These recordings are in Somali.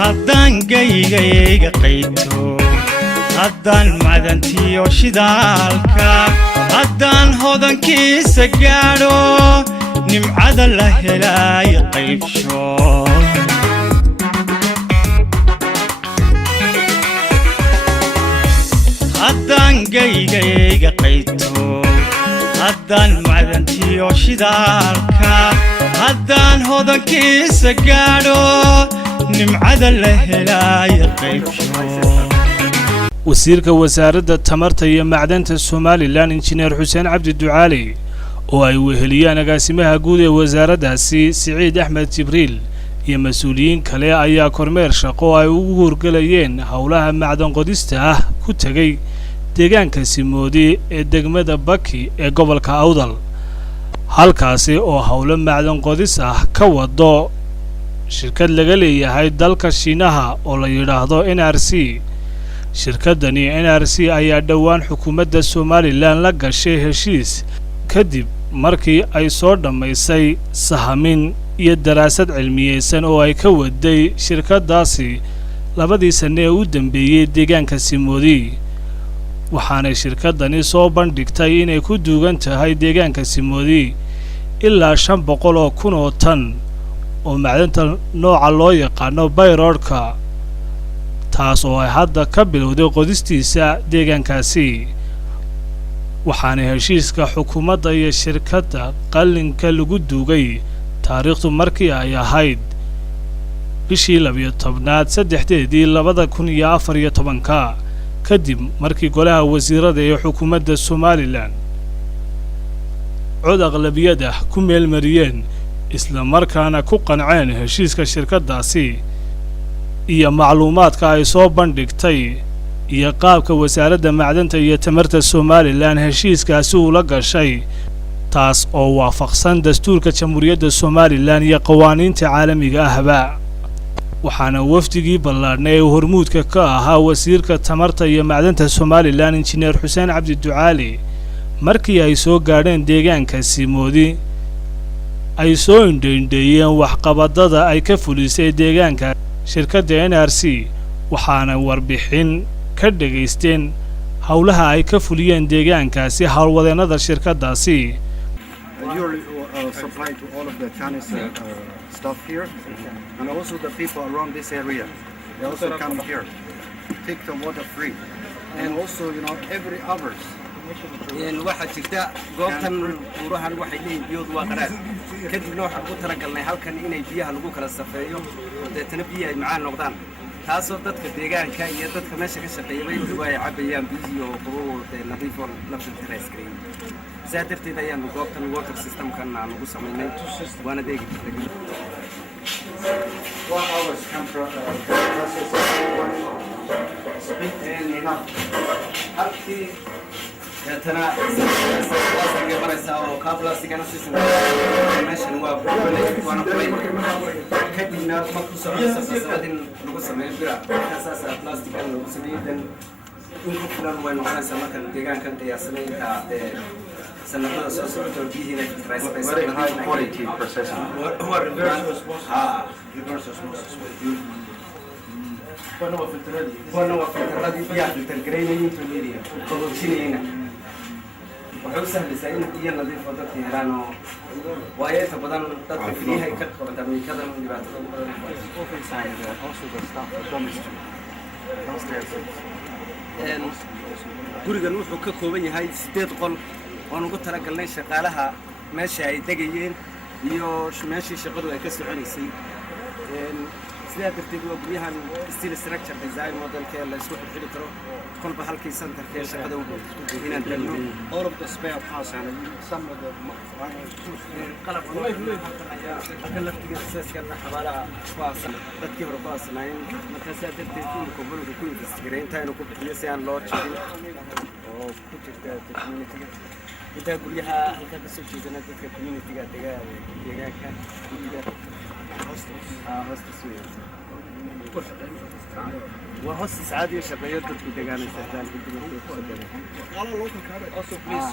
haddaan gaygayga qayto haddaan madantiyo shidaalka haddaan hodankiisa gaadho nimcada la helay qaybsho haddaan gaygayga qayto haddaan madantiyo shidaalka haddaan hodankiisa gaadho nimcada la helay qaybsho wasiirka wasaaradda tamarta iyo macdanta Somaliland injineer Xuseen Cabdi Ducaali oo ay weheliyaan agaasimaha guud ee wasaaraddaasi Siciid Axmed Jibriil iyo mas'uuliyiin kale ayaa kormeer shaqo ay ugu horgalayeen hawlaha macdan qodista ah ku tagay deegaanka Simoodi ee degmada Baki ee gobolka Awdal halkaasi oo hawlo macdan qodis ah ka wado shirkad laga leeyahay dalka Shiinaha oo la yiraahdo NRC shirkadani NRC ayaa dhawaan xukuumadda Somaliland la gashay heshiis kadib markii ay soo dhamaysay sahamin iyo daraasad cilmiyeysan oo ay ka waday shirkadaasi labadii sano ee u dambeeyay deegaanka Simoodi waxaana shirkadani soo bandhigtay inay ku duugan tahay deegaanka Simoodi ilaa 500,000 oo tan oo macdanta nooca loo yaqaan bayroodka taas oo ay hadda ka bilowday qodistiisa deegaankaasi waxaana heshiiska xukuumadda iyo shirkadda qalinka lagu duugay taariikhdu markii ay ahayd bishii 12aad 2014 kadib markii golaha wasiirada ee xukuumadda Somaliland cod aqlabiyad ah ku meel mariyeen isla markaana ku qanceen heshiiska shirkadaasi iyo macluumaadka ay soo bandhigtay iyo qaabka wasaaradda macdanta iyo tamarta Somaliland heshiiskaasi uu la gashay taas oo waafaqsan dastuurka jamhuuriyadda Somaliland iyo qawaaniinta caalamiga ahba waxaana wafdigii ballaadhnay ee hormuudka ka ahaa wasiirka tamarta iyo macdanta Somaliland injineer Xuseen Cabdi Ducaali markii ay soo gaadheen deegaanka Simoodi ay soo indheeyeen waxqabadada ay ka fulisay deegaanka shirkadda NRC waxaana warbixin ka dhageysteen hawlaha ay ka fuliyeen deegaankaasi hawlwadeenada shirkadaasi supply to all of the Chinese stuff here and also the people around this area they also come here take the water free and also every hours waxa jirta goobtan uurahan waxay leeyihiin biyo waa qaraad kadibna waxa ku talagalnay halkan inay biyaha lagu kala safeeyo deetana biyaha ay macaan noqdaan taasoo dadka deegaanka iyo dadka meesha ka shaqeeyay way cabayaan biyo qabow nadiif oo la filtreys gareeyay ساترتي ده يعني قابتن water system كان نقول سميناه وانا دايق 1 hours come from process speed and enough هالتي تنا واسع كبر الساعة وكابلاستيك أنا سيسمع ماشي نواب وانا بلاي كدينا مكتوب سبعين نقول سمين برا أساس بلاستيك أنا نقول سمين دن إنكم فلان وين وانا سمع كان ديجان كان تياسنين كا سنة سوسة تربيه very high quality processing هو reverse osmosis وانا وفلتر هذه بيع فلتر جريني انترميديا كوتشيني هنا وحول سهل سعيد هي نظيف فضلت هرانو وهي تبدأ تدخليها يكتب تبني كذا من جبات gurigan wuxuu ka kooban yahay 8 qol oo ugu talagalnay shaqaalaha meesha ay degayeen iyo meeshii shaqadu ay ka soconaysay sidaa darteed waa guryahan steel structure design modelka la isku xidhi karo kolba halkii centerka shaqada u inaan galno all of the spare parts and some of the qalab halkan laftiga asaaskan xabaalaha waasan dadkii hore baasnayn marka sidaa darteed ku bulugu ku investigareyn taayno ku bixiyo si aan loo jabin oo ku jirta community إذا قلها هل كان بسوي شيء زنا تذكر community قاعد دقيقة كان هوستس وهوستس عادي شغال dadku deegaanaysan Also, please,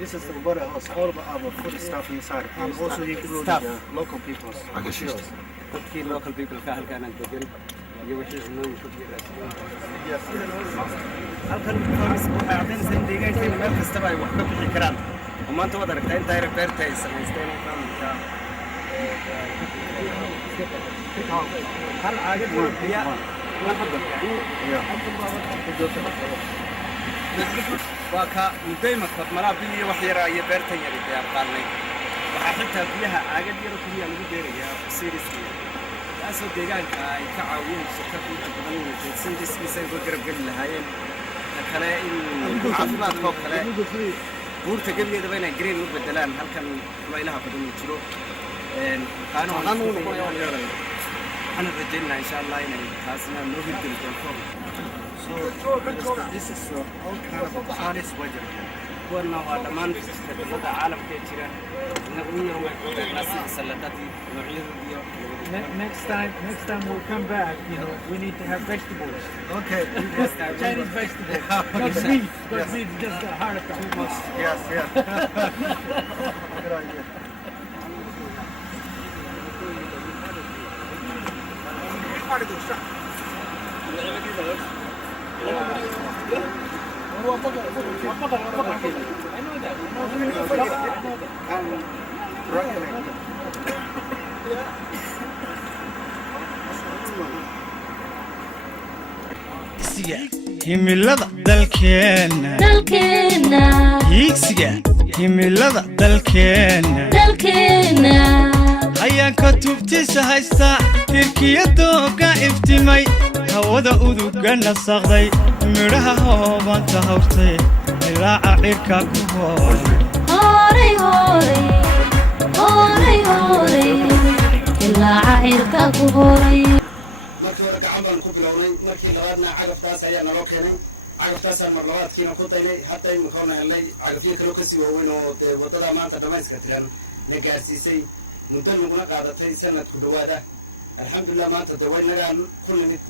this is the warehouse. All of our food stuff inside, and also including Staff. local people. dadkii local people ka halkaan degan iyo wixii cunooyinka ku jira halkan waxay caddaynaysaa in deegaankeena meel kastaba ay wax ka bixi karaan oo maanta waad aragtaa inta ayra beerta ay samaysteen faamilka hal caagad oo biya waa ka mudaymadka malaabiya iyo wax yara iyo beertan yari diyaar qaadnay waxaa xitaa biyaha caagad yaro keliya lagu beerayaa seriiska taasoo deegaanka ay ka caawiyeen shirkadda inta badan inaysindiskiisa ay uga garab geli lahaayeen ta kale in caafimaadka oo kale buurta gebigeedaba inay green u bedelaan halkan kulaylaha badan uu jiro waxaan rajaynayaa insha allah inay taasina noo hirgeli doonto This is all kind of Chinese weather. kuwana waa dhammaan wadamada caalamka ee jira inagu yar way ku beernaa sida saladadii noocyada iyo Next time we'll come back, we need to have vegetables. Okay. Chinese vegetables. Not beef, because beef just got hard at the whole Yes, yeah. Good idea. himilada dalkeena hiigsiga himilada dalkeena ayaan ka tubtiisa haysta tirkiya dooga iftimay hawada uduga nasaqday midhaha hoobanta hawrtay ilaaca cirka ku horay markii hore gacan baan ku bilownay markii labaadna cagaftaas ayaa naloo keenay cagaftaasaan mar labaadkiina ku daynay hadda iminkaona helnay cagafyo kaloo kasii waaweyn oo dee waddadaa maanta dhamayska tiran na gaarsiisay muddo naguna qaadatay sanad ku dhowaada alxamdulilah maanta dee waynagaan ku nimid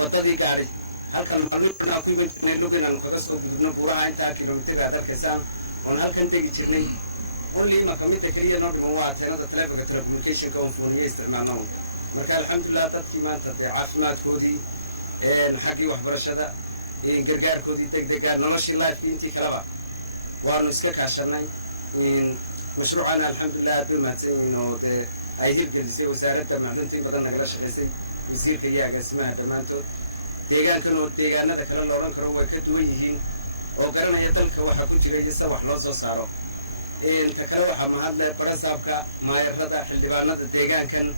waddadii gaadhi halkan maalmiinaa ku imid jirnay lug inaanu kaga soo gudubno buuraha intaa kilomitira aad arkaysaan oon halkan degi jirnay only imaka midda keliya noo dhiman waa teenada telefonka telecommunicationka oon fooniye isticmaalno marka alxamdulilah dadkii maanta dee caafimaadkoodii xaggii waxbarashada gargaarkoodii degdega noloshii lifekii intii kaleba waanu iska kaashanay mashruucana alxamdulilah aad bay mahadsan yihiin oo dee ay hirgelisay wasaaradda macdinta in badan nagala shaqaysay wasiirka iyo agaasimaha dhammaantood deegaankan oo deegaanada kale la odhan karo way ka duwan yihiin oo garanaya dalka waxa ku jira iyo sida wax loo soo saaro ta kale waxaa mahadle barasaabka maayarada xildhibaanada deegaankan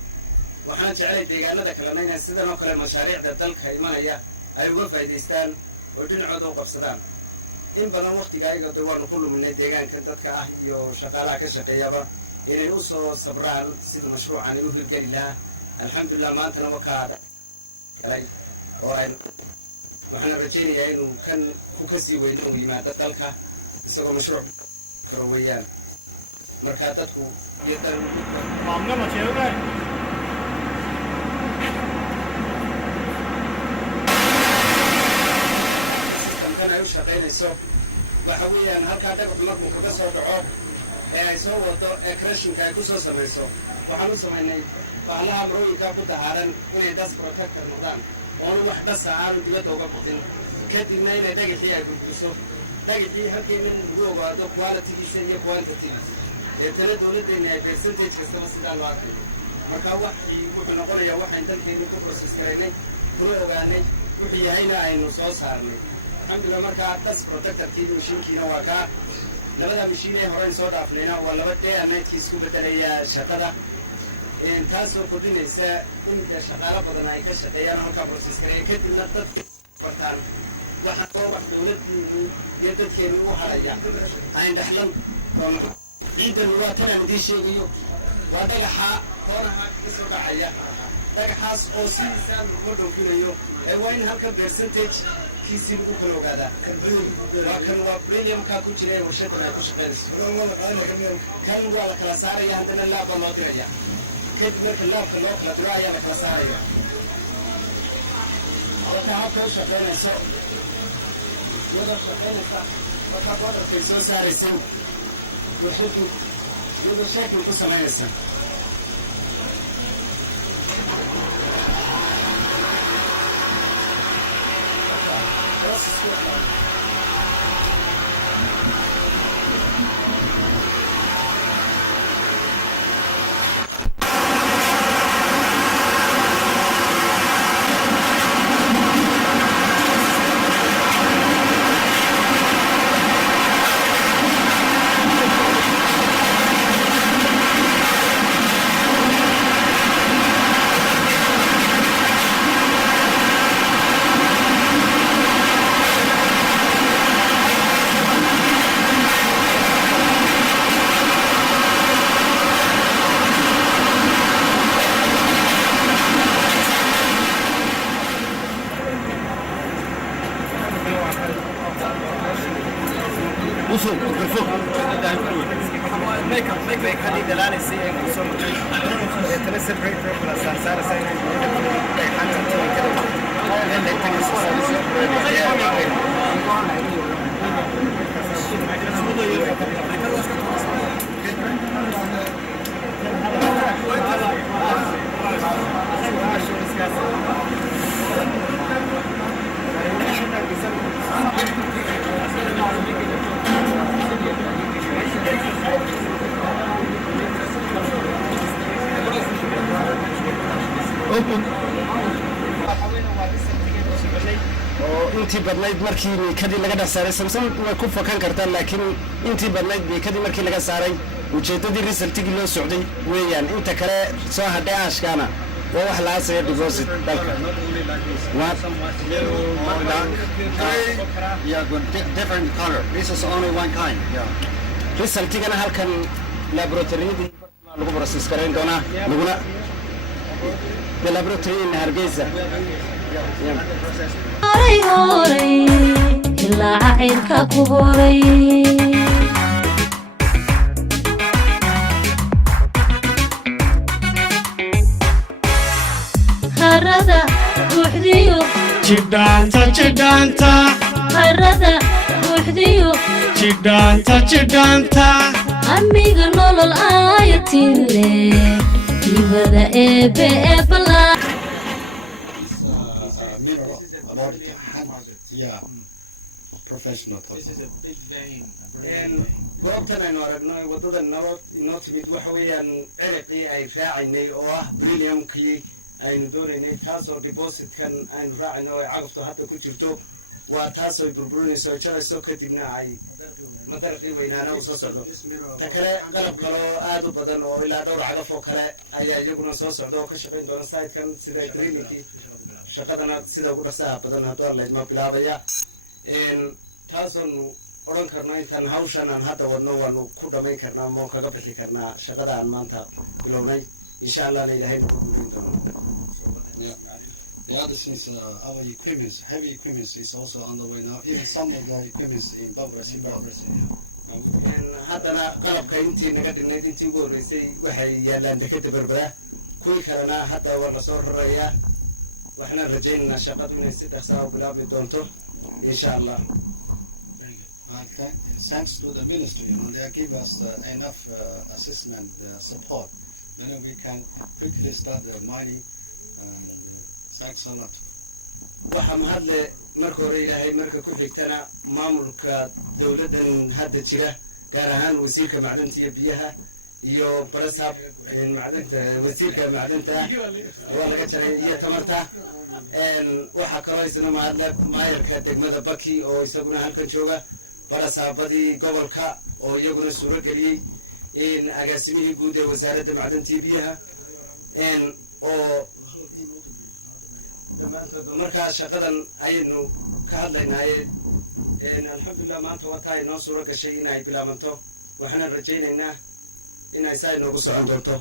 waxaan jecelay deegaanada kalena inay sidan oo kale mashaariicda dalka imanaya ay uga faa'idaystaan oo dhinacooda u qabsadaan in badan waktiga ayaga de waanu ku luminay deegaankan dadka ah iyo shaqaalaha ka shaqeeyaba inay u soo sabraan sida mashruucan u hirgeli lahaa alxamdulilah maantana wakaada galay oo ay waxaana rajaynayaa inuu kan ku kasii weyno uu yimaado dalka isagoo mashruuc karo weeyaan marka dadku iyo ay u shaqaynayso waxa weeyaan halkaa dhagaxu markuu kaga soo dhaco ee ay soo wado ee crashinka ay ku soo samayso waxaan u samaynay bahlaha marooyinkaa ku dahaaran inay das protector noqdaan oonu wax dhasa aanu dibadda uga baqin kadibna inay dhagaxii ay burbuso dhagaxii halkeena in lagu ogaado qualitigiisa iyo quantitigiisa deetana dowladdeenni ay percentage kastaba sidaa loo arkayo marka waxii wuxuu noqonayaa waxayn dalkeeni ku process garaynay kuna ogaanay wuxuu yahayna aynu soo saarnay alxamdulilah markaa das protectorkii mashiinkiina waa kaa labada mashiin ee horeyn soo dhaafnayna waa laba day and nightki isku bedelaya shaqada taasoo kordhinaysa in shaqaalo badan ay ka shaqeeyaan halkaa process gareeya kadibna dadka bartaan waxaa oo wax dowladdeenu iyo dadkeenu u haraya ayn dhexlan ciidan waa tanaan idiin sheegayo waa dhagaxa koonaha ka soo dhacaya dhagaxaas oo sidiisa loo dhowfinayo ee waa in halkan percentage kiisii lagu kala ogaadaa waa kan waa premiumkaa ku jira ee warshadan ay ku shaqaynayso kan waa la kala saaraya haddana laab baa loo diraya kadib marka laabka loo kala diro ayaa la kala saaraya وتعب كل شقينا سو يلا شقينا سا وتعب وضع في سو ساري سن وشكل يلا شكل قصة ميسا make هذه دلالة سيئة كسر تنسب ريت ربنا سارة سيئة حتى تقول كده لأن intii badnayd markii kadib laga dhasaaray samsan way ku fakan kartaa laakiin intii badnayd kadib markii laga saaray ujeedadii resultigii loo socday weeyaan inta kale soo hadhay aashkaana waa wax la aasaya deposit dalka different color. This is only one kind. resultigana halkan laboratoryadii lagu process karayn doonaa laguna laboratory in Hargeysa ilaa cayrka ku horay harada buuxdiyo jidhaanta harada buuxdiyo jidhaanta amiga nolol aayatin leh ibada eebe eebala Yeah. Professional. goobtan aynu aragno wadada inoo timid waxa weeyaan cirqii ay raacaynay oo ah brilliumkii aynu doonaynay taasoo depositkan aynu raacayno oo cagaftu hadda ku jirto waa taasoo burburinayso oo jarayso kadibna ay madarqii weynaana u soo socdo ta kale qalab kale oo aad u badan oo ilaa dhowr cagaf oo kale ayaa iyaguna soo socda oo ka shaqayn doona sitekan sida drillingkii shaqadana sida ugu dhasaha badan hadduu allaydma bilaabaya taasoonu odhan karno intaan hawshan aan hadda wadno waanu ku dhamayn karnaa moo kaga bixi karnaa shaqada aan maanta bilownay insha allahna ilaahayna ku guurin doono The other things, our equipment, heavy equipment is also on the way now. Even some of the equipment in progress. haddana qalabka intii naga dhignayd intii ugu horreysay waxay yaalaan dekeda berbera kuwii kalena hadda waa lasoo rarayaa waxaan rajaynaynaa shaqadu inay si dhaqsaa u bilaabi doonto insha allah Thanks to the ministry, they give us enough assessment support. Then we can quickly start the mining. Thanks a lot. waxaa mahadle marka hore ilaahay marka ku xigtana maamulka dowladdan hadda jira gaar ahaan wasiirka macdanta iyo biyaha iyo barasab macdanta wasiirka macdanta waa laga jaray iyo tamarta waxaa kaloo isna mahadle maayarka degmada baki oo isaguna halkan jooga barasaabadii gobolka oo iyaguna suuro geliyey agaasimihii guud ee wasaaradda macdanta iyo biyaha oo markaa shaqadan ayaynu ka hadlaynaaye alxamdulilah maanta waa taa inoo suuro gashay inay bilaabanto waxaanan rajaynaynaa inay saa inoogu socon doonto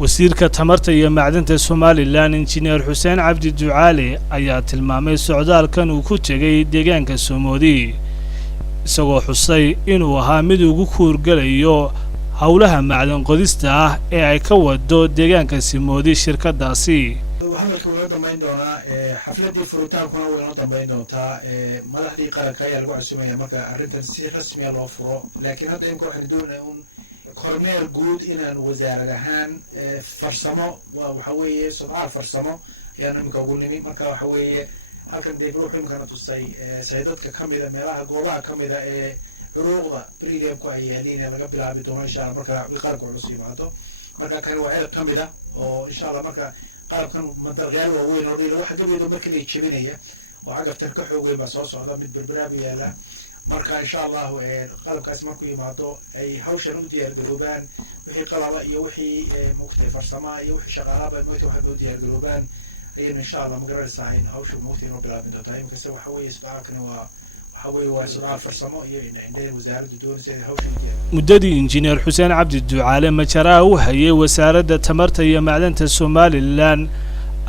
wasiirka tamarta iyo macdanta Somaliland injineer Xuseen Cabdi Ducaale ayaa tilmaamay socdaalkan uu ku tagay deegaanka Soomodi isagoo xusay inuu ahaa mid ugu kuurgalayo hawlaha macdan qodista ah ee ay ka wado deegaanka Soomodi shirkadaasi hadalka wuu dambayn doonaa xafladii furitaankuna way noo dambayn doontaa madaxdii qaranka ayaa lagu casuumaya marka arrintan si rasmi ah loo furo laakiin hadda imka waxaan doonayaa un kormeer guud inaan wasaarad ahaan farsamo waxa weeye sodcaal farsamo ayaan imika ugu nimi marka waxa weeye halkan dee ruuxu imkana tusay saydadka ka mida meelaha goobaha ka mida ee curuuqda berideebku ay yaaliin laga bilaabi doono insha allah marka qaranka culus yimaado marka kani waa ceeb ka mida oo insha allah marka qalabkan madalqyaal waaweyn oo dhiila waxa gabeedo markii la jebinaya oo cagaftan ka xoog weyn baa soo socda mid berberaabu yaala marka insha allahu qalabkaas markuu yimaado ay hawshan u diyaargaroobaan wixii qalaba iyo wixii mugtay farsama iyo wixii shaqaalaba mugtay waxa loo diyaargaroobaan ayaynu insha allah magaranaysaa in hawshu mugtay inoo bilaabi doontaa inkasta waxa weeye isbitaalkani waa muddadii injineer xuseen cabdi ducaale majaraha u hayay wasaaradda tamarta iyo macdanta somalilan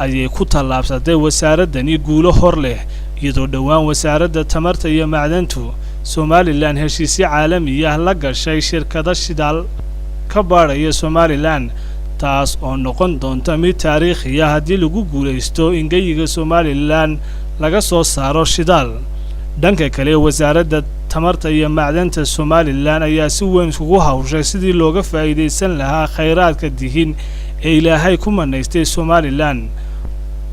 ayay ku tallaabsatay wasaaraddani guulo hor leh iyadoo dhowaan wasaaradda tamarta iyo macdantu somalilan heshiisyo caalami ah la gashay shirkado shidaal ka baadhaya somalilan taas oo noqon doonta mid taariikhiya haddii lagu guulaysto in geyiga somalilan laga soo saaro shidaal dhanka kale wasaaradda tamarta iyo macdanta somalilan ayaa si weyn isugu hawshay sidii looga faa'iidaysan lahaa khayraadka dihin ee ilaahay ku manaystay somalilan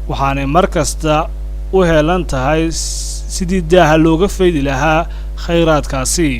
waxaanay mar kasta u heelan tahay sidii daaha looga faydi lahaa khayraadkaasi